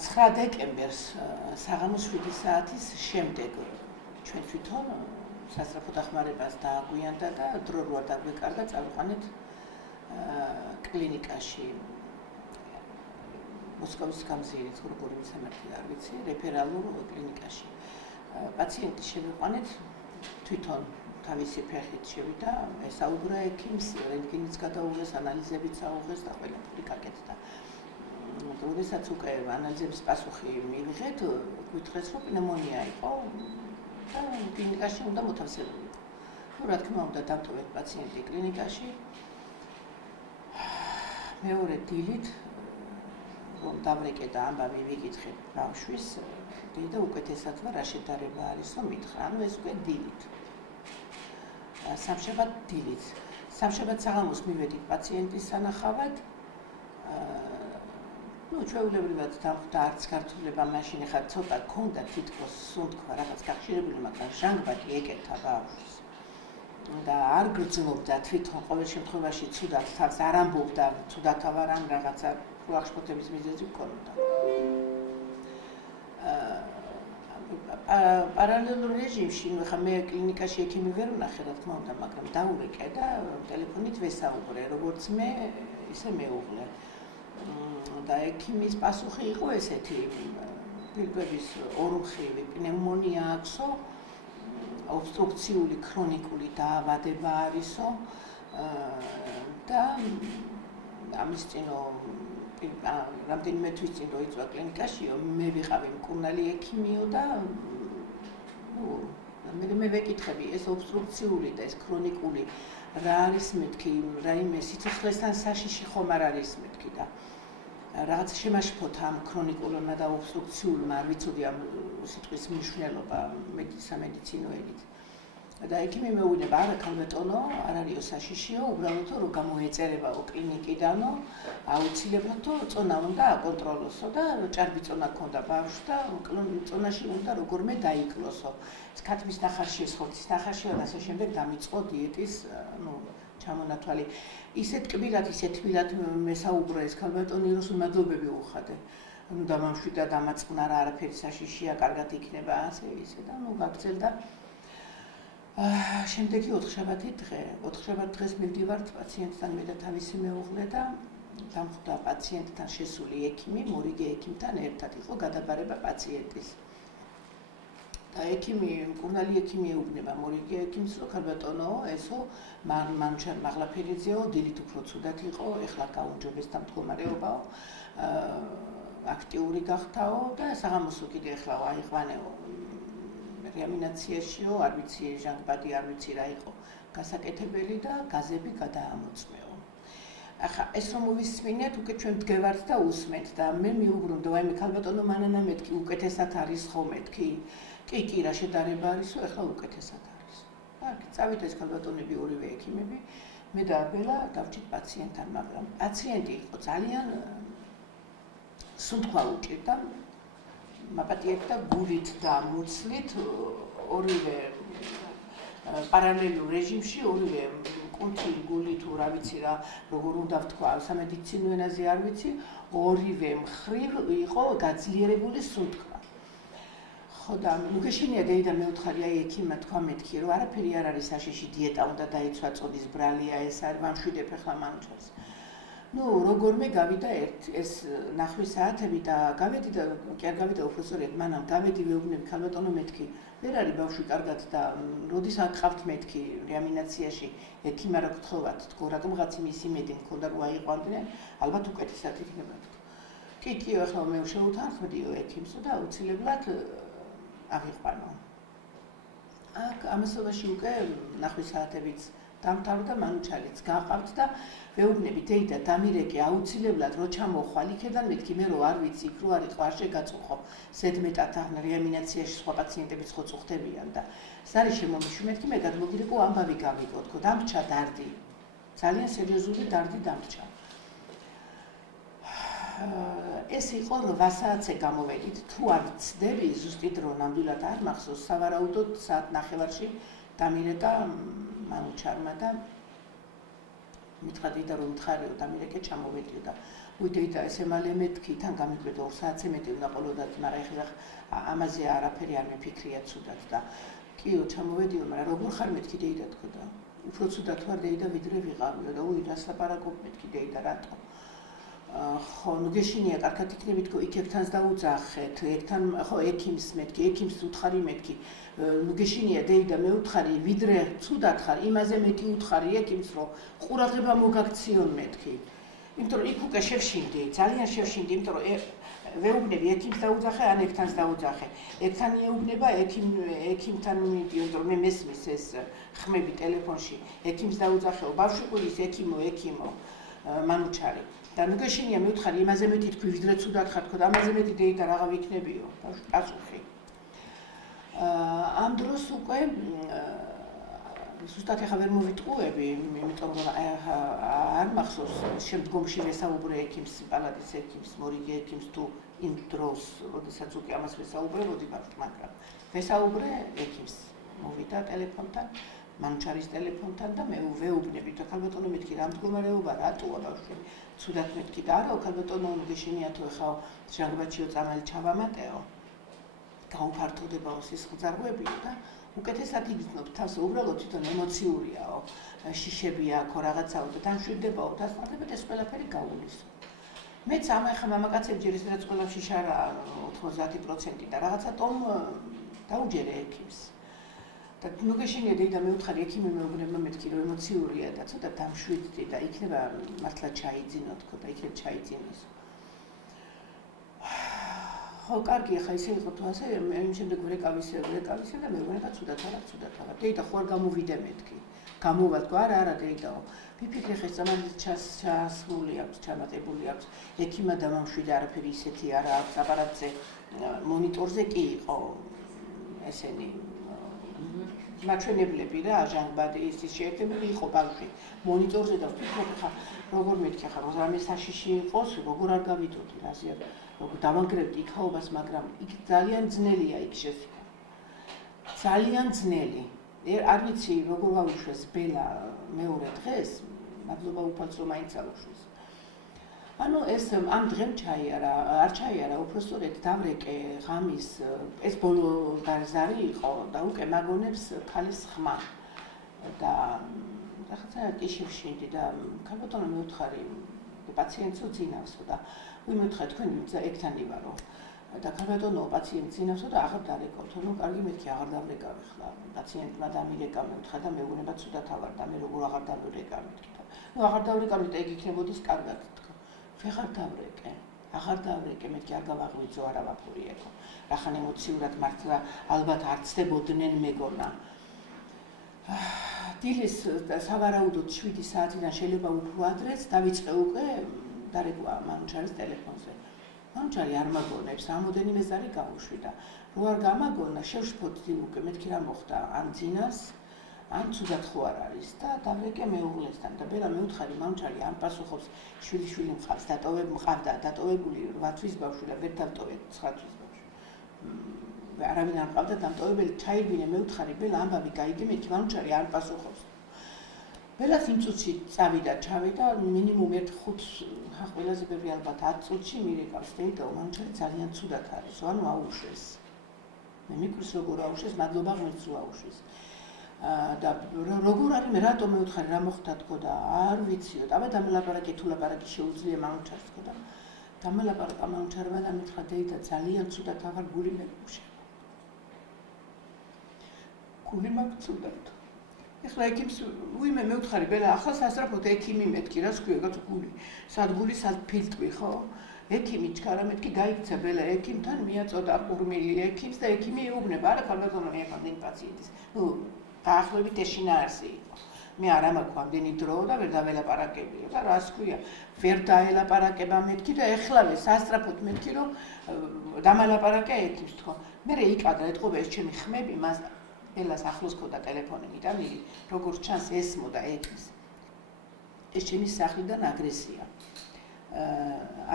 9 დეკემბერს საღამოს 7 საათის შემდეგ ჩვენ თვითონ სასწრაფო დახმარებას დააგვიანდა და დრო რო არ დაგვეკარგა წავიყვანეთ კლინიკაში მოსკოვის გამზირის გრიგორი მისამართი არ ვიცი რეფერალურ კლინიკაში პაციენტი შევიყვანეთ თვითონ თავისი ფეხით შევიდა ესაუბრა ექიმს რენტგენიც გადაუღეს ანალიზებიც აუღეს და ყველაფერი გაკეთდა როდესაც უკვე ანალიზების პასუხი მივიღეთ გვითხრეს რომ პნევმონია იყო და კლინიკაში უნდა მოთავსებულიყო რა თქმა უნდა დავტოვეთ პაციენტი კლინიკაში მეორე დილით რომ დავრეკე და ამბავი ვიკითხე ბავშვის და უკეთესად ვარ რა შედარება არისო მითხრა ანუ ეს უკვე დილით სამშაბათ დილით სამშაბათ საღამოს მივედით პაციენტის სანახავად ну ჩვეულებრივად დამხვდა არც ქართულება მაშინ ხარ ცოტა ქონდა თითქოს სუნთქვა რაღაც გახშირებული მაგრამ ჟანგბადი ეკეთა ბავშვს და არ გრძნობდა თვითონ ყოველ შემთხვევაში ცუდად თავს არ ამბობდა ცუდად ავარ ამ რაღაცა ფულახშფოთების მიზეზი მქონოდა პარალელურ რეჟიმში ნუ ხა მე კლინიკაში ექიმი ვერ ვნახე რა თქმა უნდა მაგრამ დაურეკე და ტელეფონით ვესაუბრე როგორც მე ისე მეუღლე და ექიმის პასუხი იყო ესეთი ფილტვების ორმხრივი პნევმონია აქვსო ობსტრუქციული ქრონიკული დაავადება არისო და ამის წინო რამდენიმე თვის წინ რო იწვა კლინიკაშიო მე ვიყავი მკურნალი ექიმიო და მე ვეკითხები ეს ობსტრუქციული და ეს ქრონიკული რა არის მეთქი რაიმე სიცოცხლესთან საშიში ხომ არ არის მეთქი და რაღაც შემაშფოთა ამ ქრონიკულმა და ობსტრუქციულმა არ ვიცოდი ამ სიტყვის მნიშვნელობა სამედიცინოებით და ექიმი მეუბნება არა ქალბატონო არ არისო საშიშიო უბრალოდ რომ გამოეწერებაო კლინიკიდანო აუცილებლად წონა უნდა აკონტროლოსო და ჭარბი წონა ქონდა ბავშვს და წონაში უნდა როგორმე დაიკლოსო ქათმის ნახარში ხორცის ნახარში და ასე შემდეგ დამიწყო დიეტის ну ჩამონათვალი ისეთ კბილად ისეთ თბილად მესაუბრა ეს ქალბატონი რომ მადლობები უხადე ну დამამშვიდა დამაწყნა რა არაფერი საშიშია კარგად იქნება ასე ისე და ну გაგრძელდა შემდეგი 4 შაბათ დღეს მივდივართ პაციენტთან მე და თავისი მეუღლე და დამხვდა პაციენტთან შესული ექიმი მორიგე ექიმთან ერთად იყო გადაბარება პაციენტის და ექიმი მკურნალი ექიმი ეუბნება მორიგე ექიმს რომ ქალბატონო ესო მანჩარ მაღლაფერიძეო დილით უფრო ცუდად იყო ეხლა გაუმჯობეს და მდგომარეობაო აქტიური გახდაო და საღამოსო კიდე ეხლა აიყვანეო რეანიმაციაშიო არ ვიცი ჟანგბადი არ ვიცი რა იყო გასაკეთებელი და გაზები გადაამოწმეო ახლა ეს რომ მოვისმინეთ უკვე ჩვენ მდგევართ და უსმენთ და მე მიუბრუნდა ვაიმე ქალბატონო მანანა მეთქი უკეთესად არის ხო მეთქი კი რა შედარება არისო ეხლა უკეთესად არის კარგი წავიდა ეს ქალბატონები ორივე ექიმები მე და ბელა დავჭით პაციენტთან მაგრამ პაციენტი იყო ძალიან სუნთქვა უჭირდა მაპატიეთ და გულით და მუცლით ორივე პარალელურ რეჟიმში ორივე კუნთი გული თუ რა ვიცი რა როგორ უნდა ვთქვა სამედიცინო ენაზე არ ვიცი ორივე მხრივ იყო გაძლიერებული სუნთქვა ხო და მუქეშინია დეიდა მეუთხარი აი ექიმმა თქვა მეთქი რომ არაფერი არ არის საშიში დიეტა უნდა დაიცვა წოდის ბრალია ეს არ ვამშვიდებ ახლა მანჩას ну როგორმე გავიდა ეს ნახვის საათები და გავედი და კი არ გავიდა პროფესორად მანამ გავედი ვეუბნები ქალბატონო მეთქი ვერ არის ბავშვი კარგად და როდის აკყავთ მეთქი რეანიმაციაში ექიმ არა გთხოვათ თქო რატომღაც იმის იმედი მქონდა რომ აიყვანდნენ ალბათ უკეთესად იქნება თქო კი ახლა მე შევუთანხმდიო ექიმსო და აუცილებლად აღიყვანო აქ ამასობაში უკვე ნახვის საათებიც დამთავრდა მანუჩალიც გაყავთ და ვეუბნები დეიდა დამირეკე აუცილებლად რო ჩამოხვალ იქიდან მეთქი მე რო არ ვიცი იქ რო არ იყო არ შეგაწუხო ზედმეტად ან რეანიმაციაში სხვა პაციენტებიც ხო წუხდებიან და ეს არის შემომიშვი მეთქი მე გადმოგირეკო ამბავი გავიგო თქო დამრჩა დარდი ძალიან სერიოზული დარდი დამრჩა ეს იყო 8 საათზე გამოვედით თუ არ ვცდები ზუსტი დრო ნამდვილად არ მახსოვს სავარაუდოდ საათ ნახევარში დამირეკა მანუჩარმა და მითხრა რომ მითხარიო დამირეკე ჩამოვედიო და ვიდეიდა ესე მალე მეთქი თან გამიკვირდა 2 საათზე მეტი უნდა ყოლოდათ, მაგრამ ეხლა ამაზე არაფერი არ მეფიქრია ცუდად და კიო ჩამოვედიო, მაგრამ როგორ ხარ მეთქი დეიდა თქოდა. უფრო ცუდად ვარ დეიდა ვიდრე ვიყავიო და რას ლაპარაკობ მეთქი დეიდა რატო? ხო, ნუ გეშინია კარგად იქნებით თქო იქ ერთანს დაუძახეთ, ერთთან ხო ექიმს მეთქი, ექიმს უთხარი მეთქი. ნუ გეშინია დეიდა მე უთხარი ვიდრე ცუდად ხარ, იმაზე მეტი უთხარი ექიმს რომ ყურაღება მოგაქციონ მეთქი. იმიტომ რომ იქ უკვე შევშინდი, ძალიან შევშინდი, იმიტომ რომ ვეუბნები ექიმს დაუძახე, ან ექთანს დაუძახე. ექთანი ეუბნება, ექიმთან მიდიო, რომ მე მესმის ეს ხმები ტელეფონში. ექიმს დაუძახეო, ბავშვი ყურის ექიმო, მანუჩარი. და ნუ გეშინია მე ვთხარი იმაზე მეტი თქვი ვიდრე ცუდად ხარ თქო და ამაზე მეტი დეიდა რაღა ვიქნებიო, პასუხი. ამ დროს უკვე ზუსტად ახლა ვერ მოვიტყუები, იმიტომ რომ არ მახსოვს შემდგომში ვესაუბრე ექიმს, პალატის ექიმს, მორიგი ექიმს თუ იმ დროს, როდესაც უკვე ამას ვესაუბრებოდი, მაგრამ ვესაუბრე ექიმს, მოვიდა ტელეფონთან, მანუჩარის ტელეფონთან და მე ვეუბნები, და ქალბატონო მეთქი რა მდგომარეობა, რატოა ბავშვი, ცუდად მეთქი და არა, ქალბატონო გეშინიათო ეხლა ჟანგბაჩიო წამალი ჩავამატეო, გაუფართოვდებაო სისხლძარღვებიო და უკეთესად იგრძნობ თავს, უბრალოდ თვითონ ემოციურიაო, შიშები აქ რაღაცაო და დამშვიდდებაო და სწორედ ეს ყველაფერი გაუვლისო. მეც ახლა მამაკაცები ჯერ ისედაც ყველა შიშა რა 90% და რაღაცა ტომ დაუჯერე ექიმს. და ნუ გეშინია დეიდა მე ვთხარი ექიმი მეუბნება მეთქი რომ ემოციურია და ცოტა დამშვიდდი და იქნება მართლა ჩაიძინო თქო და იქნებ ჩაიძინოს. ხო, კარგი, ახლა ისე იყო თუ ასე, იმ შემდეგ ვრეკავისე და მეუბნება ცუდად არა. დეიდა ხო არ გამოვიდე მეთქი. გამოვა თქო, არა დეიდაო. ვიფიქრე ხე წამალით ჩასმული აქვს, ჩამატებული აქვს. ექიმა დამამშვიდე არაფერი ისეთი არა აქვს აპარატზე. მონიტორზე კი იყო ესენი მაჩვენებლები რა, ჟანგბადი ის შეერთებული იყო ბავშვი. მონიტორზე და ვფიქრობ ხა როგორ მეთქი ხა რომ რამე საშიში იყოს, როგორ არ გავიდოდი რაზე როგორ დავანგრევდი იქაობას, მაგრამ იქ ძალიან ძნელია იქ შესვლა. ძალიან ძნელი. არ ვიცი როგორ გავუშვეს ბელა მეორე დღეს, მადლობა უფალწო მაინც აუშვეს. ანუ ეს ამ დღემ ჩაიარა, არ ჩაიარა, უпростоრეთ დავრეკე ღამის, ეს ბოლო გარზარი იყო და უკვე მაგონებს ქალის ხმა. და რაღაცა ტიშივშინდი და ქალბატონო მევთხარი პაციენტსო ძინავსო და ვიმეთხარ თქვენ ეგთანი ვარო. და ქალბატონო პაციენტს ძინავსო და აღარ დარეკავთო, ნუ კარგი მეთქი აღარ დავრეკავი ხლა. პაციენტმა დამირეკა მევთხა და მეუბნება ცუდად ავარ და მე როგორ აღარ დავრეკავ მეთქი. ნუ აღარ დავრეკავ და ეგ იქნებოდის კარგად. აღარ დავრეკე, მეთქი არ გავაღვიძო არა ვაფურიეკო. რახან ემოციურად მართლა ალბათ არ ცდებოდნენ მეგონა. დილის სავარაუდოდ 7 საათიდან შეიძლება უფრო ადრეც დავიწყე უკვე დარეკვა მანუჩარის ტელეფონზე. მანუჩარი არ მაგონებს, რამოდენიმე ზარი გავუშვი და რო არ გამაგონა, შევშფოთდი უკვე, მეთქი რა მოხდა, ან ძინავს, ან ცუდად ხო არ არის და დავრეკე მეუღლესთან და ბელა მეუთხარი მანუჩარი არ პასუხობს, შვილი მყავს, მყავდა დატოვებული 8 თვის ბავშვი და ვერ დავტოვე 9 თვის ბავშვი. არავინ არ მყავდა დამტოვებელი, ჩაირბინე მეუთხარი ბელა ამბავი გაიგე, მეთქი მანუჩარი არ პასუხობს. ბელას იმ წუთში წავიდა, ჩავიდა, მინიმუმ 1-5 ყველაზე ბევრი ალბათ 10 წუთში მირეკავს და მანუჩარი ძალიან ცუდად არის, ანუ აუშვეს. მე მიკურს როგორ აუშვეს, მადლობა ღმერთს რო აუშვეს. და როგორ არის მე რატომ მეუთხარი რა მოხდა თქო და არ ვიციო და დამელაპარაკე თუ ლაპარაკი შეუძლია მანუჩარს თქო და დამელაპარაკა მანუჩარმა და მითხრა დეიდა ძალიან ცუდად აღარ გული მეკუშე. გული მაქვს ცუდად. ეხლა ექიმს ვიმე მეუთხარი ბელა ახლა სასწრაფოდ ექიმი მეთქი რა სქვია გული. სად გული სად ფილტვი ხო? ექიმი ჩქარა მეთქი გაიქცა ბელა ექიმთან მიაწოდა ყურმილი ექიმს და ექიმი ეუბნება არა ქალბატონო მე ამდენი პაციენტის. ნუ დაახლოებით ეს შინაარსი იყო. მე არ ამაქვს ამდენი დრო და ვერ დაველაპარაკებიო და რა სქვია, ვერ დაელაპარაკება მეთქი და ეხლავე სასწრაფოდ მეთქი რომ დამალაპარაკე ექიმს თქო. მე ეკადრა ეთყობა ეს ჩემი ხმები მას ბელას ახლოს ქონდა ტელეფონი მიტანილი, როგორც ჩანს ესმოდა ექიმს. ეს ჩემი სახლიდან აგრესია.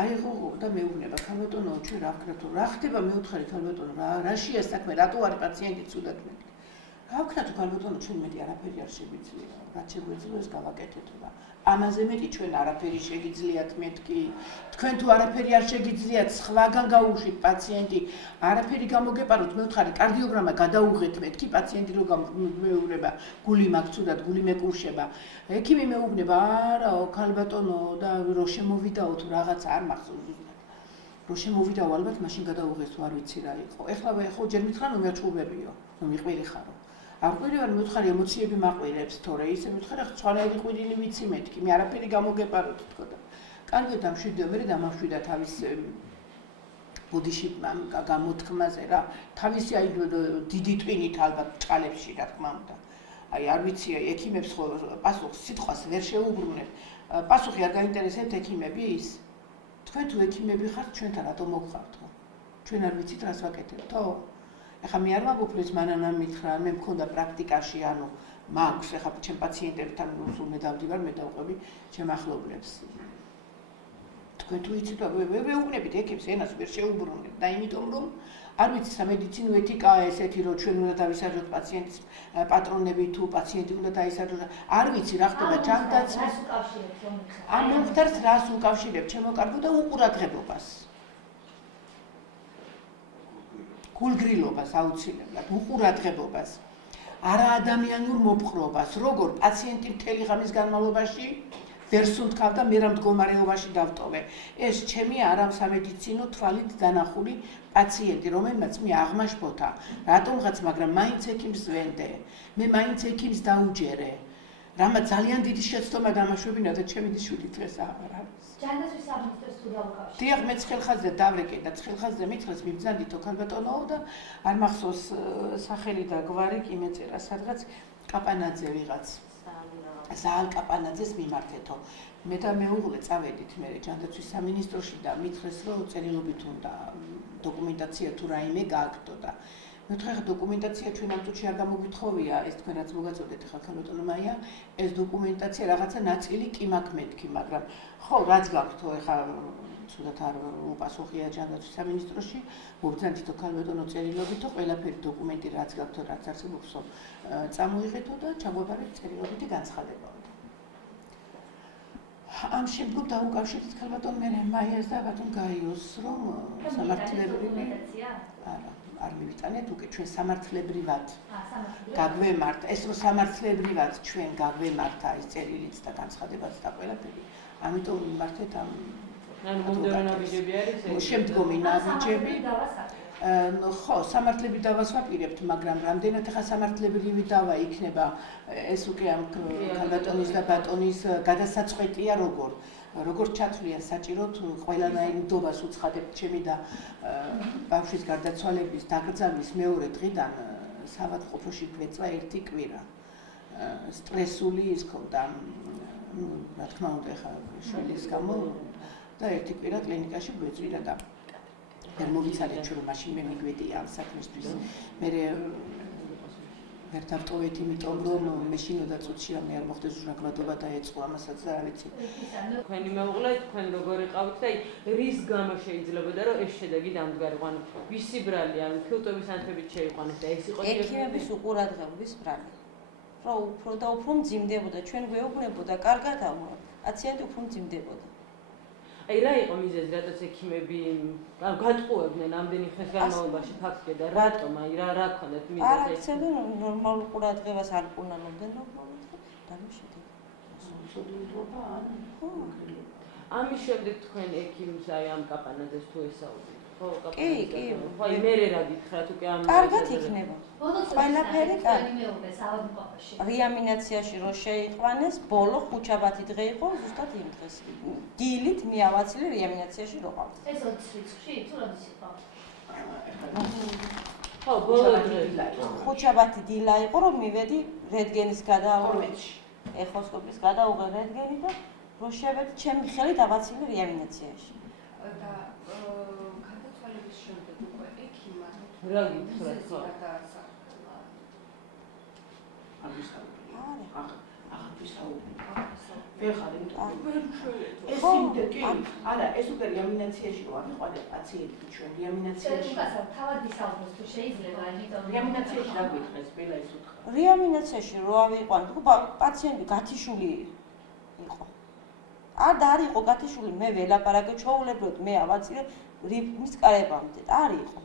აიღო და მეუბნება ქალბატონო ჩვენ რა ვქნათ რა ხდება მეუთხარი ქალბატონო რაშია საქმე რატო არის პაციენტი ცუდად მეთქი. გავქნათ ქალბატონო ჩვენ მეტი არაფერი არ შეგვიძლია რაც შეგვიძლია ეს გავაკეთეთ და ამაზე მეტი ჩვენ არაფერი შეგიძლიათ მეთქი თქვენ თუ არაფერი არ შეგიძლიათ სხვაგან გაუშვით პაციენტი არაფერი გამოგეპაროთ მე ვთხარი კარდიოგრამა გადაუღეთ მეთქი პაციენტი რო გამეუბნება გული მაგცუდად გული მეკურშება ექიმი მეუბნება არაო ქალბატონო და რო შემოვიდაო თუ რაღაცა არ მახსოვს რო შემოვიდაო ალბათ მაშინ გადაუღეს თუ არ ვიცი რა იყო ეხლა ჯერ მითხრა ნუ მეჩხუბებიო ნუ მიყვილი ხარო არ ყვირი ვარ მივთხარი ემოციები მაყვირებს თორე ისე მივთხარი სხვანაირი ყვირილი ვიცი მეთქი მე არაფერი გამოგეპაროთ თქო და კარგი დამშვიდეო მე დამაშვიდა თავის ბოდიში გამოთქმაზე რა თავისი აი დიდი ტვინით ალბათ ჭალებში რა თქმა უნდა აი არ ვიცი ექიმებს ხო პასუხს სიტყვას ვერ შეუბრუნებ პასუხი არ გაინტერესებთ ექიმების თქვენ თუ ექიმები ხართ ჩვენთან რატომ მოგხართ ხო ჩვენ არ ვიცით რას ვაკეთებთო ეხლა მე არ ვაბუფლებს მანამ მითხრა მე მქონდა პრაქტიკაში ანუ მაქვს ეხლა ჩემ პაციენტებთან სულ მე დავდივარ მე დავყვები ჩემ ახლობლებს თქვენ თუ იცით ვეუბნებით ექიმს ენას ვერ შეუბრუნებთ და იმიტომ რომ არ ვიცი სამედიცინო ეთიკაა ესეთი რომ ჩვენ უნდა დავისაჯოთ პაციენტის პატრონები თუ პაციენტი უნდა დაისაჯოს არ ვიცი რა ხდება ჯანდაცვის ამ მომხდარს რას უკავშირებ ჩემო კარგო და უყურადღებობას გულგრილობას აუცილებლად უყურადღებობას არაადამიანურ მოპყრობას როგორ პაციენტი მთელი ღამის განმავლობაში ვერ სუნთქავ და მე რა მდგომარეობაში დავტოვე ეს ჩემი არამსამედიცინო თვალით დანახული პაციენტი რომელმაც მე აღმაშფოთა რატომღაც მაგრამ მაინც ექიმს ვენდე მე მაინც ექიმს დაუჯერე რამა ძალიან დიდი შეცდომა დამაშვებინა და ჩემი შვილი დღეს აღარ არის ჯანდაცვის სამინისტროს თუ დაუკავშირეთ დიახ მე ცხელხაზზე დავრეკე და ცხელხაზზე მითხრეს მიბრძანდითო ქალბატონო და არ მახსოვს სახელი და გვარი კი მეწერა სადღაც კაპანაძე ვიღაც ზაალ კაპანაძეს მიმართეთო მე და მეუღლე წავედით მე ჯანდაცვის სამინისტროში და მითხრეს რომ წერილობით უნდა დოკუმენტაცია თუ რაიმე გააკეთო და მე თქვა დოკუმენტაცია ჩვენ ამ წუთში არ გამოგვითხოვია ეს თქვენ რაც მოგაწოდეთ ახლა ქალბატონო მაია ეს დოკუმენტაცია რაღაცა ნაწილი კი მაქვს მეთქი მაგრამ ხო რაც გაქვთო ახლა ცუდად არ უპასუხია ჯანდაცვის სამინისტროში მობრძანდითო ქალბატონო წერილობითო ყველაფერი დოკუმენტი რაც გაქვთო რაც არსებობსო წამოიღეთო და ჩაგვაბარეთ წერილობითი განცხადება ამ შემდგომ დაუკავშირეთ ქალბატონ მე მაიას და ბატონ გაიოს რომ სამართლებრივი არა არ მივიტანეთ უკვე ჩვენ სამართლებრივად გაგვემართა ეს რომ სამართლებრივად ჩვენ გაგვემართა ეს წერილიც და განცხადებაც და ყველაფერი ამიტომ მიმართეთ ამ ანუ მომდევნო ნაბიჯები არის შემდგომი ნაბიჯები ხო სამართლებრივი დავას ვაპირებთ მაგრამ რამდენად ახლა სამართლებრივი დავა იქნება ეს უკვე ამ ქალბატონის და ბატონის გადასაწყვეტია როგორ ჩათვლიან საჭიროდ ყველანაირ ნდობას უცხადებთ ჩემი და ბავშვის გარდაცვალების დაკრძალვის მეორე დღიდან საავადმყოფოში გვეწვა ერთი კვირა სტრესული ის ქონდა რა თქმა უნდა ახლა შვილის გამო და ერთი კვირა კლინიკაში გვეწვიდა და ვერ მოვიცალეთ ჩვენ რომ მაშინ მე მიგვედია ამ საქმისთვის მე ვერ დავტოვეთ იმიტომ რომ მე შინოდა წუთში რა მე არ მოხდეს ჟურნალობა დაეწყო ამასაც და არ ვიცი თქვენი მეუღლე თქვენ როგორ იყავით და რის გამო შეიძლებოდა რომ ეს შედეგი დამდგარიყო ანუ ვისი ბრალი ანუ ფილტვების ანთებით შეიყვანეს და ეს იყო ექიმების უყურადღების ბრალი რომ უფრო და უფრო მძიმდებოდა ჩვენ გვეუბნებოდა კარგად ამბობ პაციენტი უფრო მძიმდებოდა აი რა იყო მიზეზი რატოს ექიმები გატყუებდნენ ამდენი ხნის განმავლობაში ფაქტია და რატომ აი რა ქონდათ მიზეზი არ აქცევდნენ ნორმალურ ყურადღებას არ კუნანობდნენ ნორმალურად და შედეგი სოდიულობა ამის შემდეგ თქვენ ექიმს აი ამ კაპანაძეს თუ ესაუბრეთ ხო კი ხო მე რა გითხრათ უკვე ამ კარგად იქნება ყველაფერი კარგი მეუბნე საავადმყოფოში რეანიმაციაში რო შეიყვანეს ბოლო ხუჩაბათი დღე იყო ზუსტად იმ დღეს დილით მიავაცილე რეანიმაციაში რო ყავთ ეს 20 რიცხვში თუ როდის იყო ხო ბოლო დღე ხუჩაბათი დილა იყო რომ მივედი რენტგენის გადააუღე ეხოსკოპის გადაუღე რენტგენი და რო შევედი ჩემი ხელი დავაცილე რეანიმაციაში და გარდაცვალების შემდეგ უკვე ექიმმა რა გითხრათ ხო ეს უკვე რეანიმაციაში რო ამიყვანე პაციენტი ჩვენ რეანიმაციაში თავად ისაუბროს თუ შეიძლება იმიტომ რეანიმაციაში რა გითხრეს ყველა ეს უთხრა რეანიმაციაში რო ავიყვანეთ, პაციენტი გათიშული იყო. არ იყო გათიშული, მე ველაპარაკე, ჩვეულებრივად მე ავაწირე რიფმის კარებამდე, არ იყო.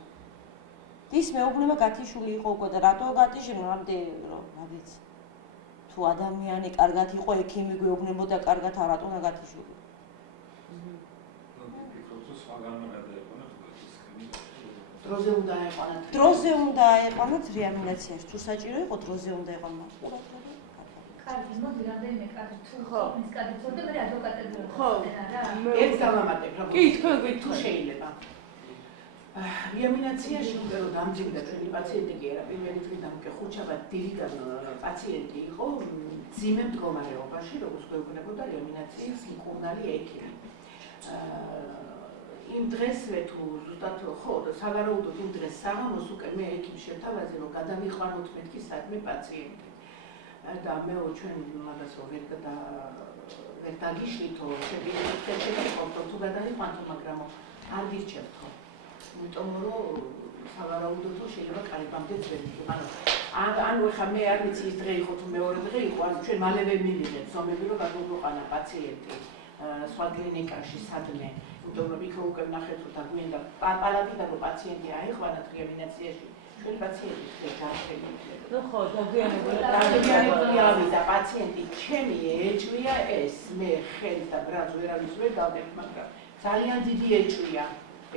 ის მეუბნება გათიშული იყო უკვე და რატო გათიშული, რა ვიცი. თუ ადამიანი კარგად იყო, ექიმი გვეუბნებოდა კარგად, რატო უნდა გათიშული. დროზე უნდა აეყვანათ. დროზე უნდა აეყვანათ რეანიმაციაში. თუ საჭირო იყო, დროზე უნდა ეყვანათ. კარგი, მოდი რამდენიმე კადრი თუ ის კადრი თორე მე ადვოკატები ხო. ერთ დავამატებ რა. კი, თქვენ თუ შეიძლება. რეანიმაციაში უკვე რომ დამძიმდა ჩვენი პაციენტი კი არა, პირველი დღიდან უკვე ხუთშაბათ დილიდან პაციენტი იყო ძიმე მდგომარეობაში, როგორც გვეუბნებოდა რეანიმაციის მკურნალი ექიმი. იმ დღესვე თუ ზუსტად ხო, სავარაუდოდ იმ დღეს საღამოს უკვე მე ექიმს შევთავაზე, რომ გადავიყვანოთ მეთქი საქმე პაციენტი. და მე ჩვენ მაგას ვერ დაგიშლითო, შევიდეთ თუ გადავიყვანთო, მაგრამ არ გირჩევთო. იმიტომ რომ სავარაუდოდ შეიძლება კარებამდეც ვერ მიყო. ანუ ეხლა მე არ ვიცი ის დღე იყო თუ მეორე დღე იყო, ანუ ჩვენ მალევე მივიღეთ ზომები რომ გადავიყვანა პაციენტი სხვა კლინიკაში სადმე. იმიტომ რომ იქ უკვე ვნახეთ რომ დაგვინდა პალატიდან რომ პაციენტი აიყვანათ რეანიმაციაში. ჩვენი პაციენტი დაახელი. ნუ ხო, დაგვიანებული ავიდა პაციენტი, ჩემი ეჭვია ეს, მე ხელს და ბრალს ვერავის ვერ დავდებ, მაგრამ ძალიან დიდი ეჭვია.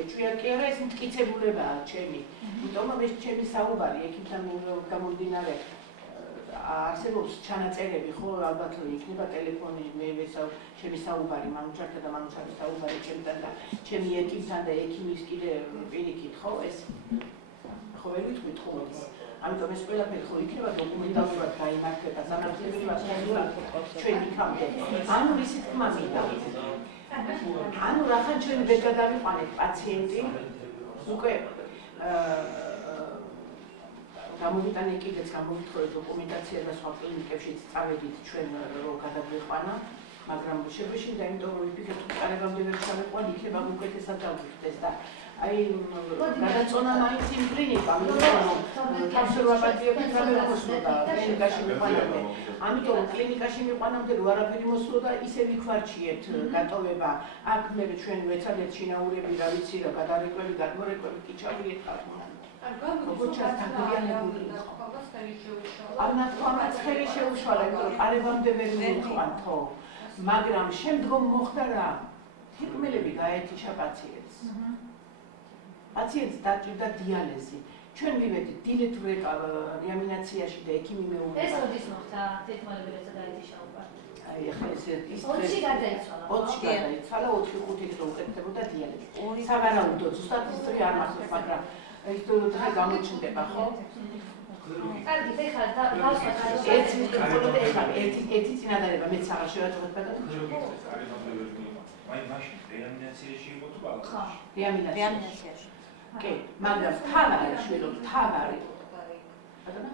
ეჭვია კი არა, ეს მტკიცებულებაა ჩემი. იმიტომ რომ ეს ჩემი საუბარი ექიმთან გამომდინარე არსებობს ჩანაწერები, ხო, ალბათ იქნება ტელეფონი, მე ჩემი საუბარი მანუჩართან და მანუჩარის საუბარი ჩემთან და ჩემი ექიმთან და ექიმის კიდე პირიქით, ხო, ეს ხო ვერ ვიტყვით ხოლმე. ამიტომ ეს ყველაფერი ხო იქნება დოკუმენტალურად გაიმართება, სამართლებრივად ჩვენ იქამდე. ანუ ისი თქმა მინდა. ანუ რახან ჩვენ ვერ გადავიყვანეთ პაციენტი, უკვე გამოვიტანე კიდეც გამოვითხოვე დოკუმენტაცია და სხვა კლინიკებშიც წავედით ჩვენ რომ გადაგვიყვანა, მაგრამ შეგვეშინდა, იმიტომ რომ ვიფიქრეთ თუ კარებამდე ვერ ჩავიყვან, იქნება უკეთესად დავგვიხდეს და აი გადაწონა მაინც იმ კლინიკამ, რომ კონსერვატიები თამარ მოსვლა კლინიკაში მიყვანამდე. ამიტომ კლინიკაში მიყვანამდე რო არაფერი მოსვლა და ისე ვიქვარჩიეთ გატოვება. აქ მე ჩვენ ვეცადეთ შინაურები, რა ვიცი რა, გადარეკვები, გადმორეკვები კი ჩავიეყავ. როგორც ჩასაგრიანებული იყო. არ ნათქვამაც ხელი შეუშვალა, იმიტომ რომ კარებამდე ვერ მივიყვანთო. მაგრამ შემდგომ მოხდა რა? თირკმელები გაეთიშა პაციენტს. პაციენტს დაჭირდა დიალიზი. ჩვენ მივედით დილით რეანიმაციაში და ექიმი მეუბნება. ეს როდის მოხდა თირკმელები როცა გაეთიშა უკვე? აი ახლა ეს ის 20-ში გადაიცვალა. 20-ში გადაიცვალა, 4-5 დღე უკეთდებოდა დიალიზი. სავარაუდოდ ზუსტად ის დღე არ მახსოვს, მაგრამ ის დღე გამოჩნდება, ხო? კარგი, ეხლა დავსვათ ერთი წინადადება მეც აღარ შევაწყვეტ და აი მაშინ რეანიმაციაში იყო თუ ბალანსში? ხო. რეანიმაციაში. კი, მაგრამ თავარი შვილო, თავარი.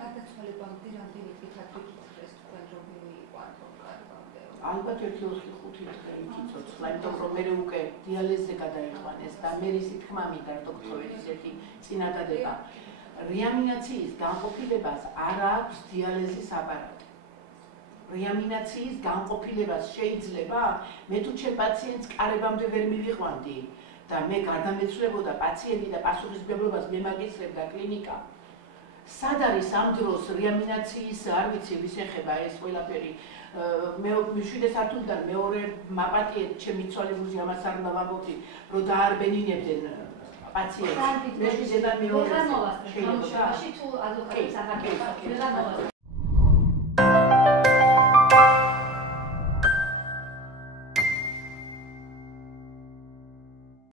გადაცვალებამდე რამდენი დღით აკეთეს თქვენ რომ მივიყვანთ კარებამდე? ალბათ 1-2-5 დღე იცოცხლა, იმიტომ რომ მე უკვე დიალიზზე გადაიყვანეს და მე ისი თქმა მინდა დოქტორის ესეთი წინადადება. რეანიმაციის განყოფილებას არ აქვს დიალიზის აპარატი. რეანიმაციის განყოფილებას შეიძლება მე თუ ჩემ პაციენტს კარებამდე ვერ მივიყვანდი და მე გარდამეცვლებოდა პაციენტი და პასუხისმგებლობას მე მაგისრებდა კლინიკა. სად არის ამ დროს რეანიმაციის არ ვიცი ვის ეხება ეს ყველაფერი. მე 7 საათიდან მეორე მაპატიეთ ჩემი ცვალებულზე ამას არ დავამბობდი რომ დაარბენინებდნენ პაციენტს. მე შეიძლება მეორე შემოვა თუ ადვოკატის აღარ